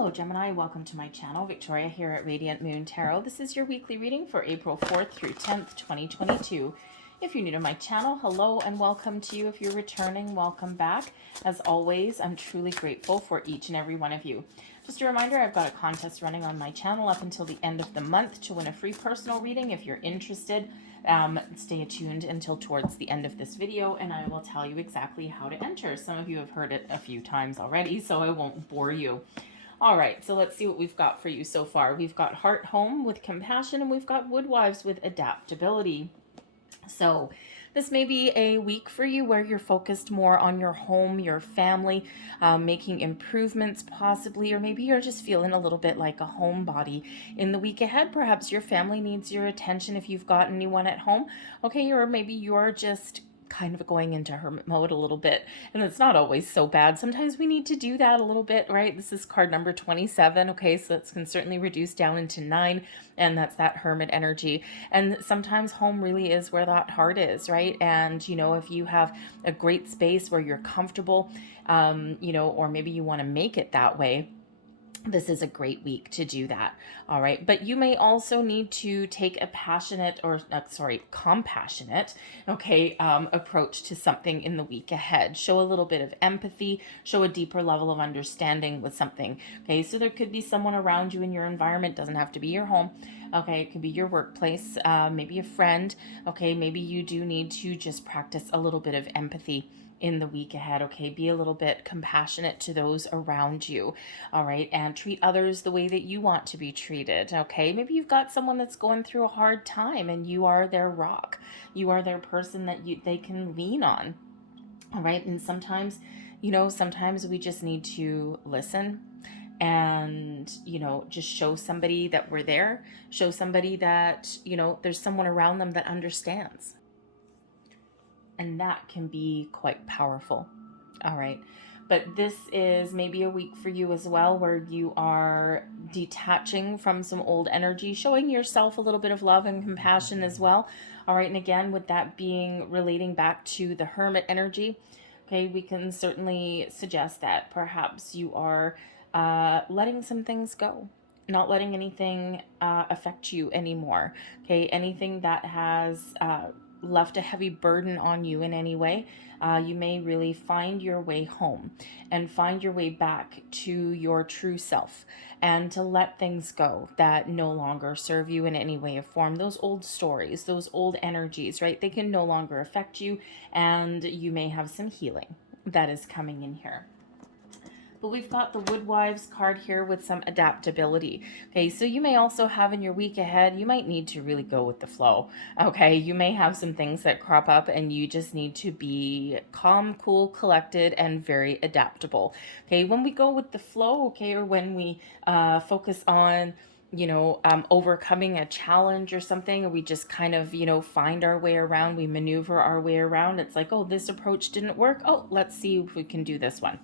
Hello Gemini, welcome to my channel. Victoria here at Radiant Moon Tarot. This is your weekly reading for April 4th through 10th, 2022. If you're new to my channel, hello and welcome to you. If you're returning, welcome back. As always, I'm truly grateful for each and every one of you. Just a reminder, I've got a contest running on my channel up until the end of the month to win a free personal reading. If you're interested, stay tuned until towards the end of this video and I will tell you exactly how to enter. Some of you have heard it a few times already, so I won't bore you. All right, so let's see what we've got for you so far. We've got Heart Home with compassion, and we've got Woodwives with adaptability. So this may be a week for you where you're focused more on your home, your family, making improvements possibly, or maybe you're just feeling a little bit like a homebody. In the week ahead, perhaps your family needs your attention if you've got anyone at home, okay, or maybe you're just kind of going into hermit mode a little bit, and it's not always so bad. Sometimes we need to do that a little bit, right? This is card number 27, okay, so it can certainly reduce down into 9, and that's that hermit energy. And sometimes home really is where that heart is, right? And you know, if you have a great space where you're comfortable, you know, or maybe you want to make it that way, this is a great week to do that. All right. But you may also need to take a compassionate, okay, approach to something in the week ahead. Show a little bit of empathy, show a deeper level of understanding with something. Okay. So there could be someone around you in your environment, doesn't have to be your home. Okay. It could be your workplace, maybe a friend. Okay. Maybe you do need to just practice a little bit of empathy in the week ahead, okay? Be a little bit compassionate to those around you, all right? And treat others the way that you want to be treated, okay? Maybe you've got someone that's going through a hard time and you are their rock. You are their person that they can lean on, all right? And sometimes, you know, sometimes we just need to listen and, you know, just show somebody that we're there, show somebody that, you know, there's someone around them that understands. And that can be quite powerful. All right. But this is maybe a week for you as well, where you are detaching from some old energy, showing yourself a little bit of love and compassion as well. All right. And again, with that being relating back to the hermit energy, okay, we can certainly suggest that perhaps you are letting some things go, not letting anything affect you anymore. Okay. Anything that has left a heavy burden on you in any way, you may really find your way home and find your way back to your true self, and to let things go that no longer serve you in any way or form. Those old stories, those old energies, right? They can no longer affect you, and you may have some healing that is coming in here. But we've got the Woodwives card here with some adaptability. Okay, so you may also have in your week ahead, you might need to really go with the flow. Okay, you may have some things that crop up and you just need to be calm, cool, collected, and very adaptable. Okay, when we go with the flow, okay, or when we focus on, you know, overcoming a challenge or something, or we just kind of, you know, find our way around, we maneuver our way around. It's like, oh, this approach didn't work. Oh, let's see if we can do this one.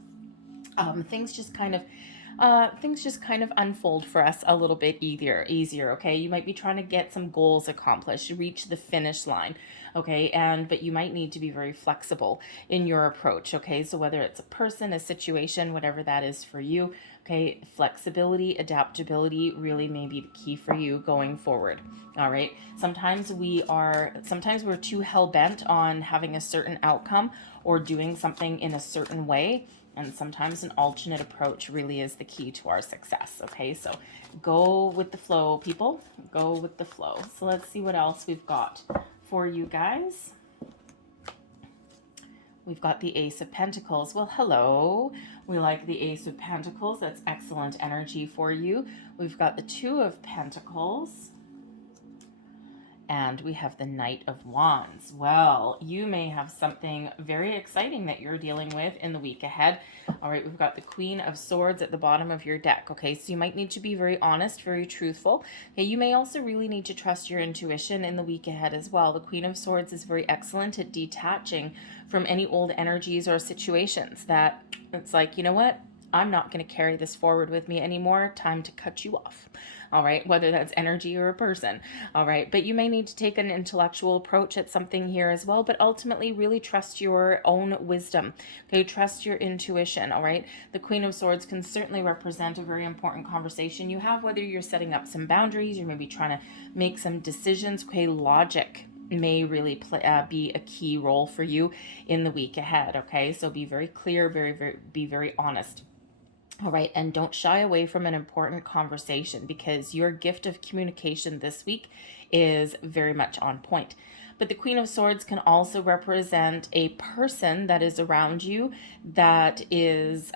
Things just kind of unfold for us a little bit easier, okay? You might be trying to get some goals accomplished, reach the finish line, okay? But you might need to be very flexible in your approach, okay? So whether it's a person, a situation, whatever that is for you, okay, flexibility, adaptability really may be the key for you going forward, all right? Sometimes we're too hell-bent on having a certain outcome or doing something in a certain way, and sometimes an alternate approach really is the key to our success, okay? So go with the flow, people. Go with the flow. So let's see what else we've got for you guys. We've got the Ace of Pentacles. Well, hello. We like the Ace of Pentacles. That's excellent energy for you. We've got the Two of Pentacles. And we have the Knight of Wands. Well, you may have something very exciting that you're dealing with in the week ahead. All right, we've got the Queen of Swords at the bottom of your deck. Okay, so you might need to be very honest, very truthful. Okay, you may also really need to trust your intuition in the week ahead as well. The Queen of Swords is very excellent at detaching from any old energies or situations that it's like, you know what? I'm not going to carry this forward with me anymore. Time to cut you off. all right, whether that's energy or a person, all right. But you may need to take an intellectual approach at something here as well, but ultimately really trust your own wisdom, okay? Trust your intuition, all right? The Queen of Swords can certainly represent a very important conversation you have, whether you're setting up some boundaries, you're maybe trying to make some decisions, okay? Logic may really be a key role for you in the week ahead, okay? So be very clear, be very honest. All right, and don't shy away from an important conversation, because your gift of communication this week is very much on point. But the Queen of Swords can also represent a person that is around you that is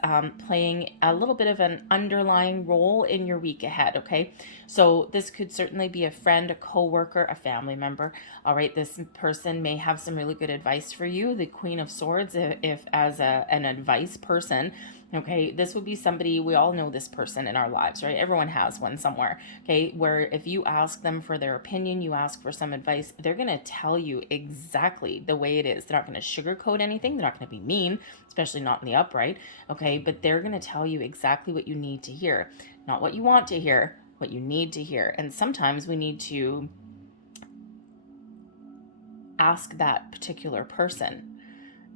playing a little bit of an underlying role in your week ahead, okay? So this could certainly be a friend, a coworker, a family member. All right, this person may have some really good advice for you. The Queen of Swords, if as an advice person, okay, this would be somebody, we all know this person in our lives, right? Everyone has one somewhere, okay, where if you ask them for their opinion, you ask for some advice, they're going to tell you exactly the way it is. They're not going to sugarcoat anything. They're not going to be mean, especially not in the upright, okay? But they're going to tell you exactly what you need to hear, not what you want to hear, what you need to hear. And sometimes we need to ask that particular person,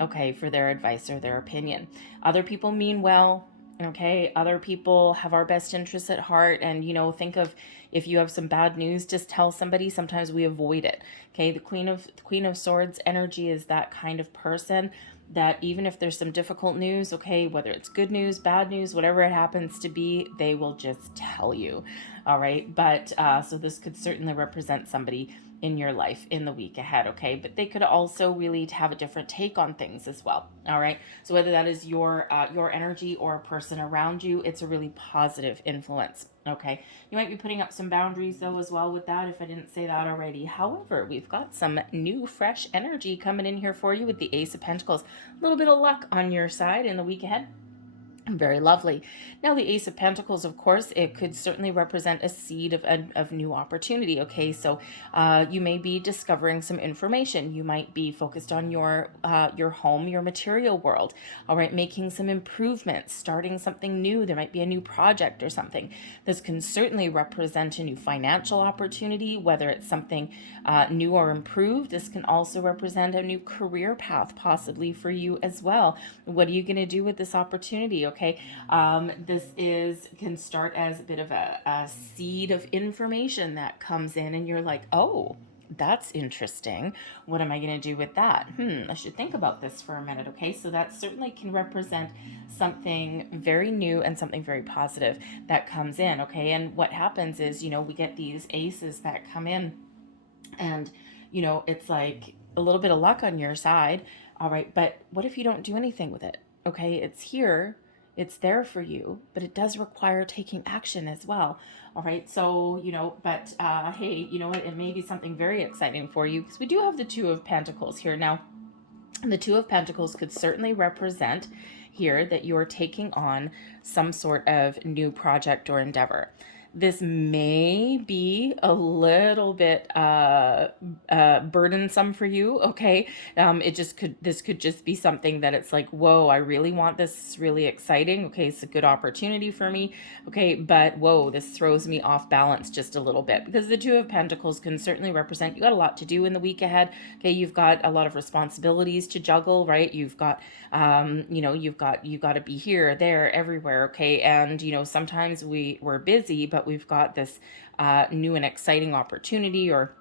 okay, for their advice or their opinion. Other people mean well, okay? Other people have our best interests at heart. And, think of, if you have some bad news, just tell somebody. Sometimes we avoid it, okay? The Queen of Swords energy is that kind of person that even if there's some difficult news, okay, whether it's good news, bad news, whatever it happens to be, they will just tell you, all right? But so this could certainly represent somebody in your life in the week ahead, okay? But they could also really have a different take on things as well, all right? So whether that is your energy or a person around you, it's a really positive influence, okay? You might be putting up some boundaries though as well with that, if I didn't say that already. However, we've got some new fresh energy coming in here for you with the Ace of Pentacles. A little bit of luck on your side in the week ahead. Very lovely. Now, the Ace of Pentacles, of course, it could certainly represent a seed of new opportunity. Okay, so you may be discovering some information. You might be focused on your home, your material world. All right, making some improvements, starting something new. There might be a new project or something. This can certainly represent a new financial opportunity, whether it's something new or improved. This can also represent a new career path, possibly for you as well. What are you going to do with this opportunity? Okay, this can start as a bit of a seed of information that comes in, and you're like, oh, that's interesting. What am I going to do with that? I should think about this for a minute. Okay, so that certainly can represent something very new and something very positive that comes in. Okay, and what happens is, we get these aces that come in, and it's like a little bit of luck on your side. All right, but what if you don't do anything with it? Okay, it's here, it's there for you, but it does require taking action as well. All right, so but hey, you know what, it may be something very exciting for you, because we do have the Two of Pentacles here. Now, the Two of Pentacles could certainly represent here that you're taking on some sort of new project or endeavor. This may be a little bit burdensome for you, okay? This could just be something that it's like, whoa, I really want this. It's really exciting. Okay, it's a good opportunity for me. Okay, but whoa, this throws me off balance just a little bit, because the Two of Pentacles can certainly represent you got a lot to do in the week ahead. Okay, you've got a lot of responsibilities to juggle, right? You've got, you've got to be here, there, everywhere. Okay, and sometimes we're busy, but we've got this new and exciting opportunity or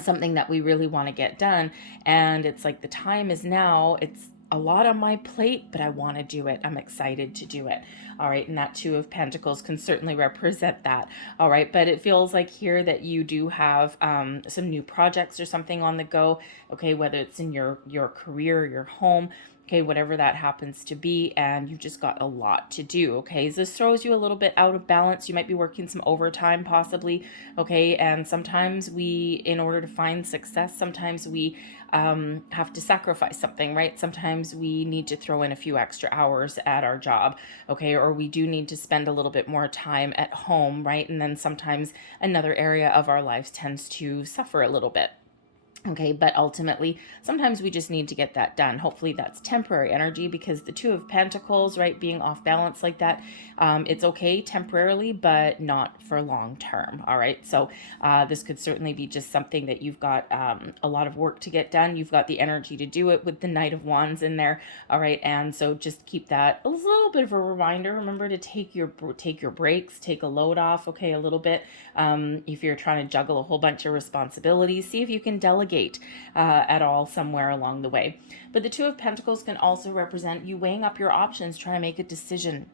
something that we really want to get done, and it's like the time is now. It's a lot on my plate, but I want to do it. I'm excited to do it. All right, and that Two of Pentacles can certainly represent that. All right, but it feels like here that you do have some new projects or something on the go. Okay, whether it's in your career, your home, okay, whatever that happens to be, and you've just got a lot to do. Okay, so this throws you a little bit out of balance. You might be working some overtime possibly. Okay, and sometimes in order to find success, sometimes we have to sacrifice something, right? Sometimes we need to throw in a few extra hours at our job, okay, or we do need to spend a little bit more time at home, right? And then sometimes another area of our lives tends to suffer a little bit. Okay, but ultimately, sometimes we just need to get that done. Hopefully, that's temporary energy, because the Two of Pentacles, right, being off balance like that, it's okay temporarily, but not for long term. All right, so this could certainly be just something that you've got a lot of work to get done. You've got the energy to do it with the Knight of Wands in there. All right, and so just keep that a little bit of a reminder. Remember to take your breaks, take a load off. Okay, a little bit. If you're trying to juggle a whole bunch of responsibilities, see if you can delegate at all somewhere along the way. But the Two of Pentacles can also represent you weighing up your options, trying to make a decision.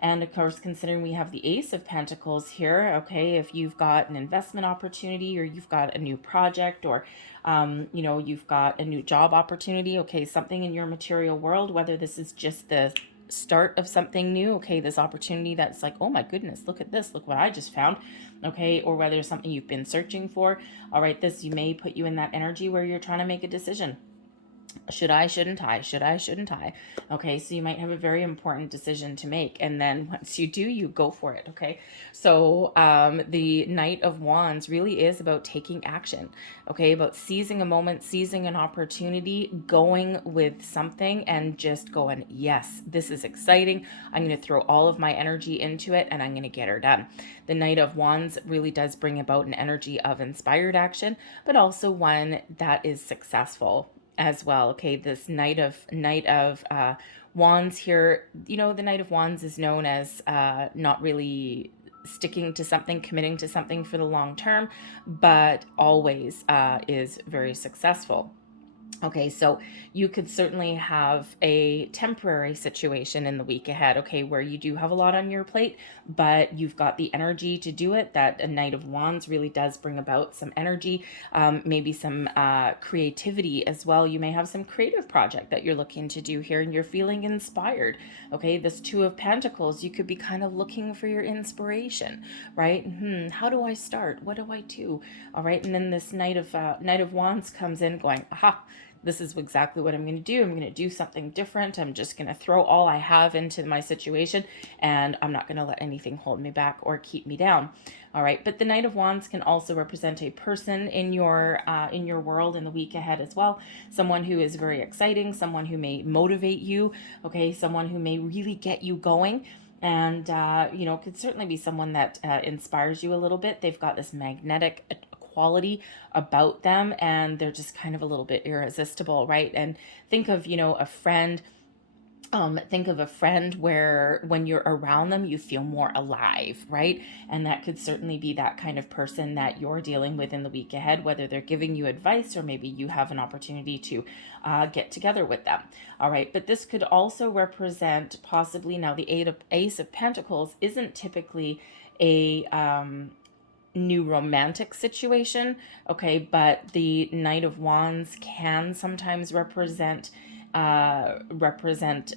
And of course, considering we have the Ace of Pentacles here, okay, if you've got an investment opportunity, or you've got a new project, or you've got a new job opportunity, okay, something in your material world, whether this is just the start of something new, okay, this opportunity that's like, oh my goodness, look at this, look what I just found, okay, or whether it's something you've been searching for. All right, this, you may put you in that energy where you're trying to make a decision. Should I, shouldn't I? Should I, shouldn't I? Okay, so you might have a very important decision to make. And then once you do, you go for it. Okay, so the Knight of Wands really is about taking action. Okay, about seizing a moment, seizing an opportunity, going with something and just going, yes, this is exciting. I'm going to throw all of my energy into it and I'm going to get her done. The Knight of Wands really does bring about an energy of inspired action, but also one that is successful as well. Okay, this Knight of Wands here, the Knight of Wands is known as not really sticking to something, committing to something for the long term, but always is very successful. Okay, so you could certainly have a temporary situation in the week ahead, okay, where you do have a lot on your plate, but you've got the energy to do it. That a Knight of Wands really does bring about some energy, maybe some creativity as well. You may have some creative project that you're looking to do here and you're feeling inspired. Okay, this Two of Pentacles, you could be kind of looking for your inspiration, right? How do I start? What do I do? All right, and then this Knight of Wands comes in going, aha, this is exactly what I'm going to do. I'm going to do something different. I'm just going to throw all I have into my situation, and I'm not going to let anything hold me back or keep me down. All right, but the Knight of Wands can also represent a person in your world in the week ahead as well. Someone who is very exciting, someone who may motivate you. Okay, someone who may really get you going. And could certainly be someone that inspires you a little bit. They've got this magnetic quality about them, and they're just kind of a little bit irresistible, right? And think of a friend. Think of a friend where when you're around them, you feel more alive, right? And that could certainly be that kind of person that you're dealing with in the week ahead, whether they're giving you advice or maybe you have an opportunity to get together with them. All right, but this could also represent possibly, now the Ace of Pentacles isn't typically a new romantic situation, okay, but the Knight of Wands can sometimes represent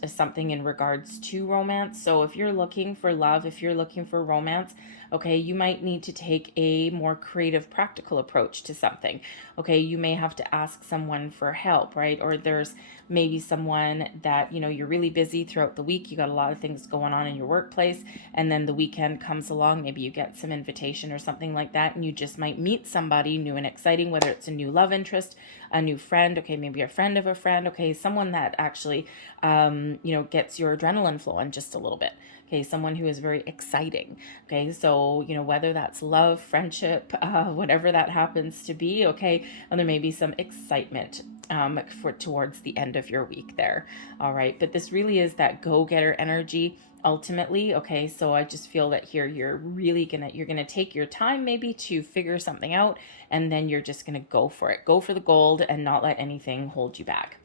something in regards to romance. So if you're looking for love, if you're looking for romance, okay, you might need to take a more creative, practical approach to something. Okay, you may have to ask someone for help, right? Or there's maybe someone that, you're really busy throughout the week, you got a lot of things going on in your workplace, and then the weekend comes along, maybe you get some invitation or something like that, and you just might meet somebody new and exciting, whether it's a new love interest, a new friend, okay, maybe a friend of a friend, okay, someone that actually, gets your adrenaline flowing just a little bit. Okay, someone who is very exciting. Okay, so, whether that's love, friendship, whatever that happens to be, okay, and there may be some excitement for towards the end of your week there. All right, but this really is that go-getter energy ultimately. Okay, so I just feel that here you're gonna take your time maybe to figure something out, and then you're just gonna go for it, go for the gold, and not let anything hold you back.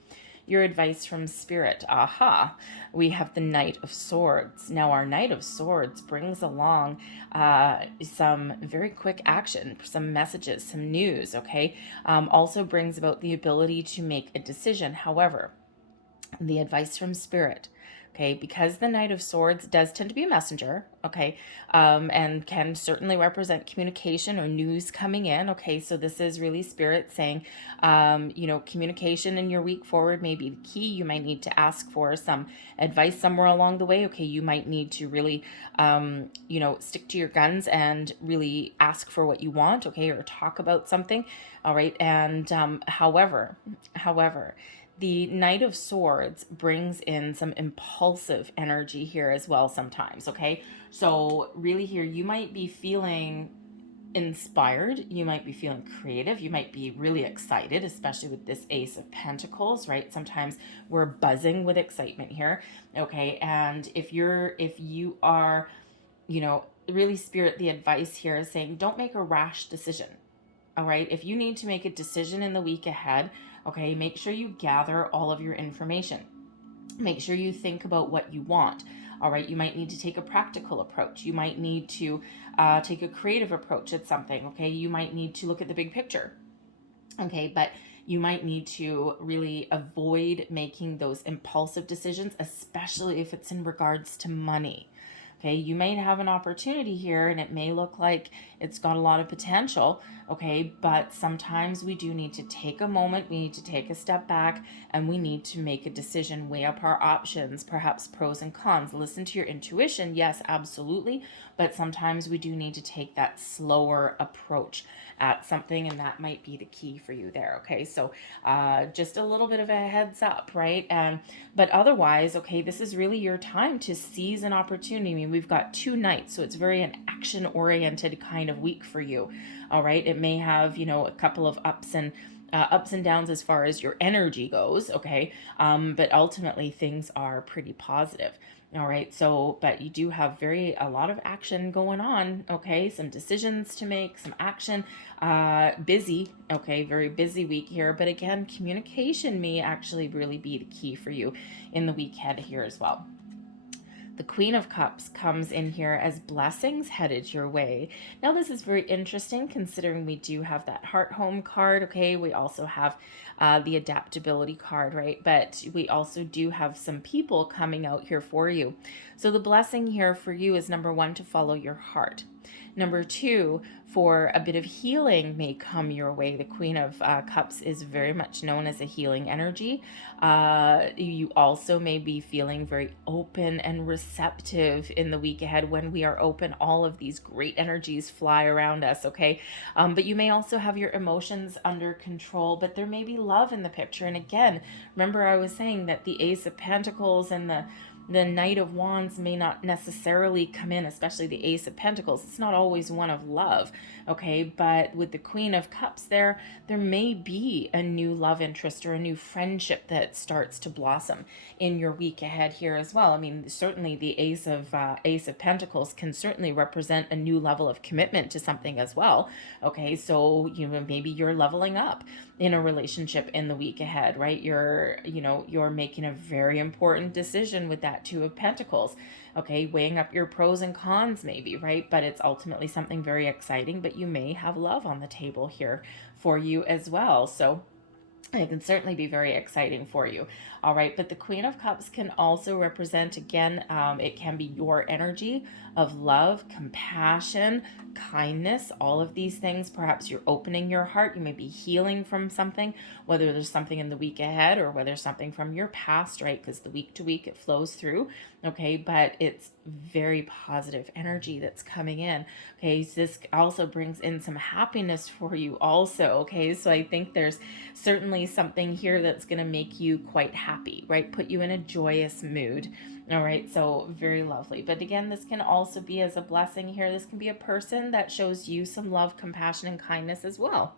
Your advice from Spirit. Aha, we have the Knight of Swords. Now, our Knight of Swords brings along some very quick action, some messages, some news, okay? Also brings about the ability to make a decision. However, The advice from Spirit. Okay, because the Knight of Swords does tend to be a messenger, okay, and can certainly represent communication or news coming in, okay, so this is really Spirit saying, communication in your week forward may be the key. You might need to ask for some advice somewhere along the way, okay, you might need to really, stick to your guns and really ask for what you want, okay, or talk about something, all right, and however, the Knight of Swords brings in some impulsive energy here as well sometimes, okay? So really here, you might be feeling inspired, you might be feeling creative, you might be really excited, especially with this Ace of Pentacles, right? Sometimes we're buzzing with excitement here, okay? And if you are, really Spirit, the advice here is saying don't make a rash decision. All right, if you need to make a decision in the week ahead, okay, make sure you gather all of your information. Make sure you think about what you want. All right, you might need to take a practical approach. You might need to take a creative approach at something. Okay, you might need to look at the big picture. Okay, but you might need to really avoid making those impulsive decisions, especially if it's in regards to money. Okay, you may have an opportunity here and it may look like it's got a lot of potential, okay, but sometimes we do need to take a moment, we need to take a step back, and we need to make a decision, weigh up our options, perhaps pros and cons, listen to your intuition, yes, absolutely, but sometimes we do need to take that slower approach at something, and that might be the key for you there, okay? So just a little bit of a heads up, right? But otherwise, okay, this is really your time to seize an opportunity. I mean, we've got 2 nights, so it's very an action-oriented kind of week for you, all right? It may have, a couple of ups and downs as far as your energy goes, okay? But ultimately, things are pretty positive. All right, so, but you do have a lot of action going on, okay? Some decisions to make, some action, busy, okay? Very busy week here. But again, communication may actually really be the key for you in the week ahead here as well. The Queen of Cups comes in here as blessings headed your way. Now, this is very interesting considering we do have that heart home card, okay? We also have the adaptability card, right? But we also do have some people coming out here for you. So the blessing here for you is number 1, to follow your heart. Number 2, for a bit of healing may come your way. The Queen of Cups is very much known as a healing energy. You also may be feeling very open and receptive in the week ahead. When we are open, all of these great energies fly around us, okay? But you may also have your emotions under control, but there may be love in the picture. And again, remember I was saying that the Ace of Pentacles and the Knight of Wands may not necessarily come in, especially the Ace of Pentacles. It's not always one of love, okay? But with the Queen of Cups there may be a new love interest or a new friendship that starts to blossom in your week ahead here as well. I mean, certainly the Ace of Pentacles can certainly represent a new level of commitment to something as well, okay? So, maybe you're leveling up in a relationship in the week ahead, right? You're making a very important decision with that 2 of Pentacles, okay? Weighing up your pros and cons maybe, right? But it's ultimately something very exciting, but you may have love on the table here for you as well. So it can certainly be very exciting for you. All right, but the Queen of Cups can also represent, again, it can be your energy of love, compassion, kindness, all of these things. Perhaps you're opening your heart. You may be healing from something, whether there's something in the week ahead or whether something from your past, right? Because the week to week it flows through, okay? But it's very positive energy that's coming in, okay? So this also brings in some happiness for you also, okay? So I think there's certainly something here that's going to make you quite happy, right? Put you in a joyous mood. All right, so very lovely. But again, this can also be as a blessing here. This can be a person that shows you some love, compassion, and kindness as well.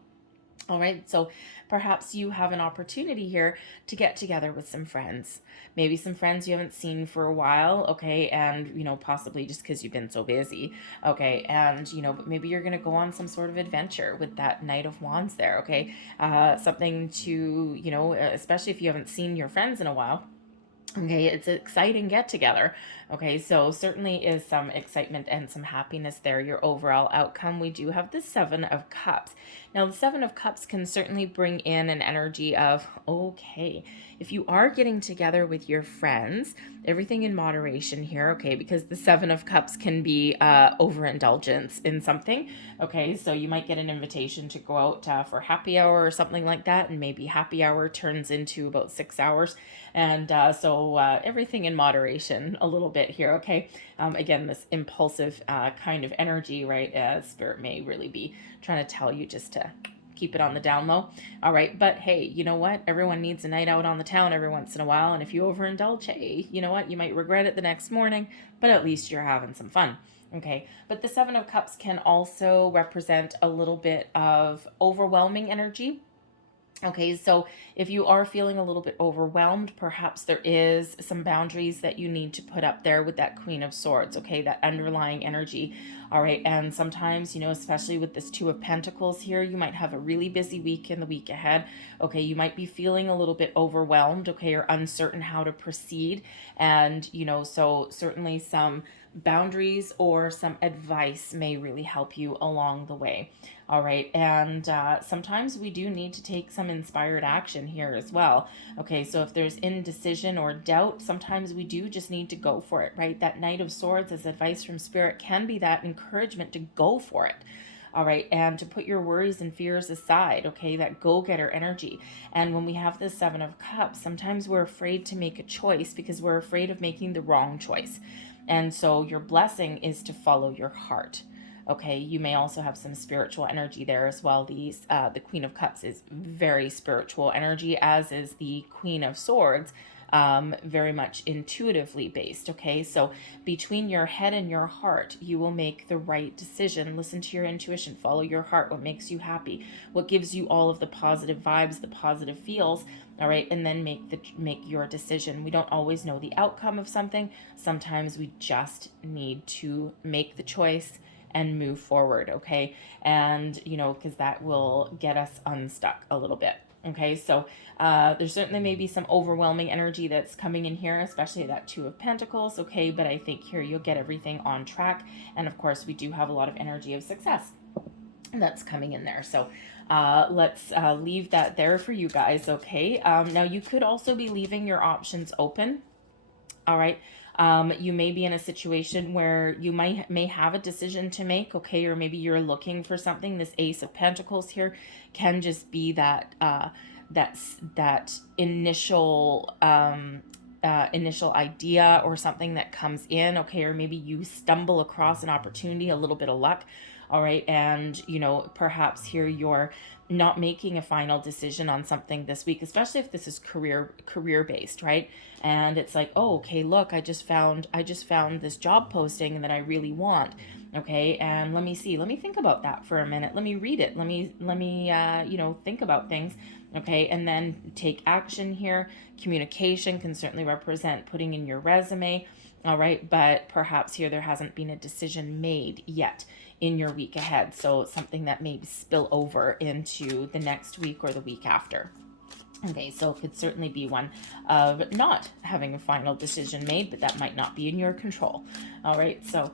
All right, so perhaps you have an opportunity here to get together with some friends, maybe some friends you haven't seen for a while, okay, and, possibly just because you've been so busy, okay, and, but maybe you're going to go on some sort of adventure with that Knight of Wands there, okay, something to, especially if you haven't seen your friends in a while. Okay, it's an exciting get together. Okay, so certainly is some excitement and some happiness there. Your overall outcome, we do have the 7 of Cups. Now, the Seven of Cups can certainly bring in an energy of, okay, if you are getting together with your friends, everything in moderation here, okay, because the Seven of Cups can be overindulgence in something, okay, so you might get an invitation to go out for happy hour or something like that, and maybe happy hour turns into about 6 hours, and so everything in moderation a little bit here, okay. Again, this impulsive kind of energy, right, Spirit may really be trying to tell you just to keep it on the down low. All right, but hey, you know what? Everyone needs a night out on the town every once in a while, and if you overindulge, hey, you know what? You might regret it the next morning, but at least you're having some fun. Okay, but the Seven of Cups can also represent a little bit of overwhelming energy. Okay, so if you are feeling a little bit overwhelmed, perhaps there is some boundaries that you need to put up there with that Queen of Swords, okay, that underlying energy. All right, and sometimes, you know, especially with this Two of Pentacles here, you might have a really busy week in the week ahead. Okay, you might be feeling a little bit overwhelmed, okay, or uncertain how to proceed. And, you know, so certainly some boundaries or some advice may really help you along the way. All right, and sometimes we do need to take some inspired action here as well. Okay, so if there's indecision or doubt, sometimes we do just need to go for it, right? That Knight of Swords as advice from Spirit can be that encouragement to go for it. All right, and to put your worries and fears aside, okay, that go-getter energy. And when we have the Seven of Cups, sometimes we're afraid to make a choice because we're afraid of making the wrong choice. And so your blessing is to follow your heart. Okay, you may also have some spiritual energy there as well. The Queen of Cups is very spiritual energy, as is the Queen of Swords, very much intuitively based. Okay, so between your head and your heart, you will make the right decision. Listen to your intuition, follow your heart, what makes you happy, what gives you all of the positive vibes, the positive feels. All right, and then make your decision. We don't always know the outcome of something. Sometimes we just need to make the choice and move forward, okay? And, you know, because that will get us unstuck a little bit, okay? So there certainly may be some overwhelming energy that's coming in here, especially that Two of Pentacles, okay? But I think here you'll get everything on track. And of course, we do have a lot of energy of success that's coming in there. So let's leave that there for you guys, okay? Now, you could also be leaving your options open, all right? You may be in a situation where you may have a decision to make, okay, or maybe you're looking for something. This Ace of Pentacles here can just be that that initial initial idea or something that comes in, okay, or maybe you stumble across an opportunity, a little bit of luck. All right, and you know, perhaps here you're not making a final decision on something this week, especially if this is career based, right? And it's like, oh, okay, look, I just found this job posting that I really want. Okay, and let me think about that for a minute. Let me read it. Let me you know, think about things. Okay, and then take action here. Communication can certainly represent putting in your resume. All right, but perhaps here there hasn't been a decision made yet in your week ahead. So something that may spill over into the next week or the week after. Okay, so it could certainly be one of not having a final decision made, but that might not be in your control. All right, so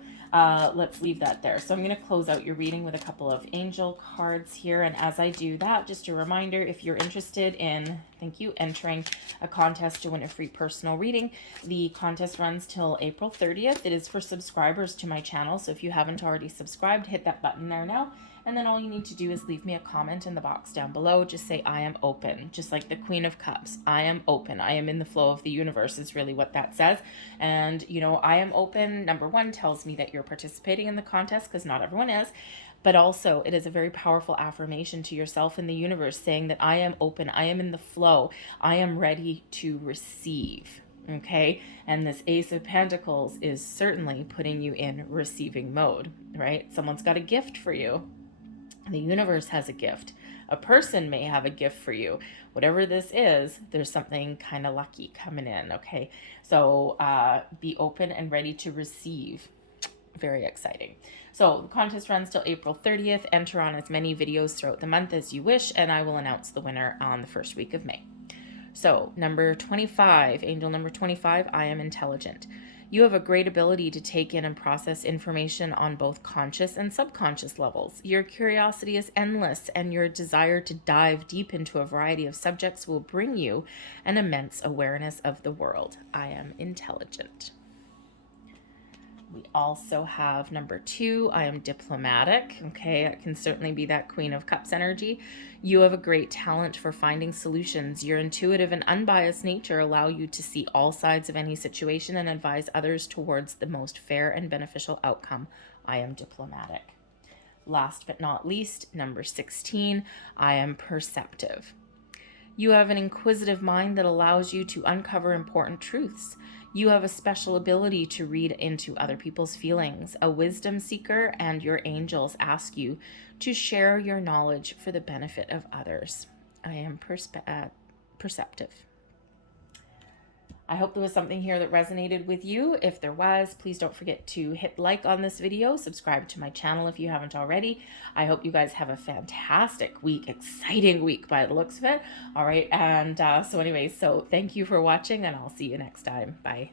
let's leave that there. So I'm going to close out your reading with a couple of angel cards here. And as I do that, just a reminder, if you're interested in, thank you, entering a contest to win a free personal reading, the contest runs till April 30th. It is for subscribers to my channel. So if you haven't already subscribed, hit that button there now. And then all you need to do is leave me a comment in the box down below. Just say, I am open. Just like the Queen of Cups. I am open. I am in the flow of the universe is really what that says. And, you know, I am open, number one, tells me that you're participating in the contest, because not everyone is. But also, it is a very powerful affirmation to yourself and the universe saying that I am open. I am in the flow. I am ready to receive. Okay, and this Ace of Pentacles is certainly putting you in receiving mode, right? Someone's got a gift for you. The universe has a gift. A person may have a gift for you. Whatever this is, there's something kind of lucky coming in, okay? So be open and ready to receive. Very exciting. So the contest runs till April 30th. Enter on as many videos throughout the month as you wish, and I will announce the winner on the first week of May. So number 25, angel number 25, I am intelligent. You have a great ability to take in and process information on both conscious and subconscious levels. Your curiosity is endless, and your desire to dive deep into a variety of subjects will bring you an immense awareness of the world. I am intelligent. We also have number 2, I am diplomatic. Okay, it can certainly be that Queen of Cups energy. You have a great talent for finding solutions. Your intuitive and unbiased nature allow you to see all sides of any situation and advise others towards the most fair and beneficial outcome. I am diplomatic. Last but not least, number 16, I am perceptive. You have an inquisitive mind that allows you to uncover important truths. You have a special ability to read into other people's feelings, a wisdom seeker, and your angels ask you to share your knowledge for the benefit of others. I am perceptive. I hope there was something here that resonated with you. If there was, please don't forget to hit like on this video, subscribe to my channel if you haven't already. I hope you guys have a fantastic week, exciting week by the looks of it. All right, and so anyways, so thank you for watching, and I'll see you next time. Bye.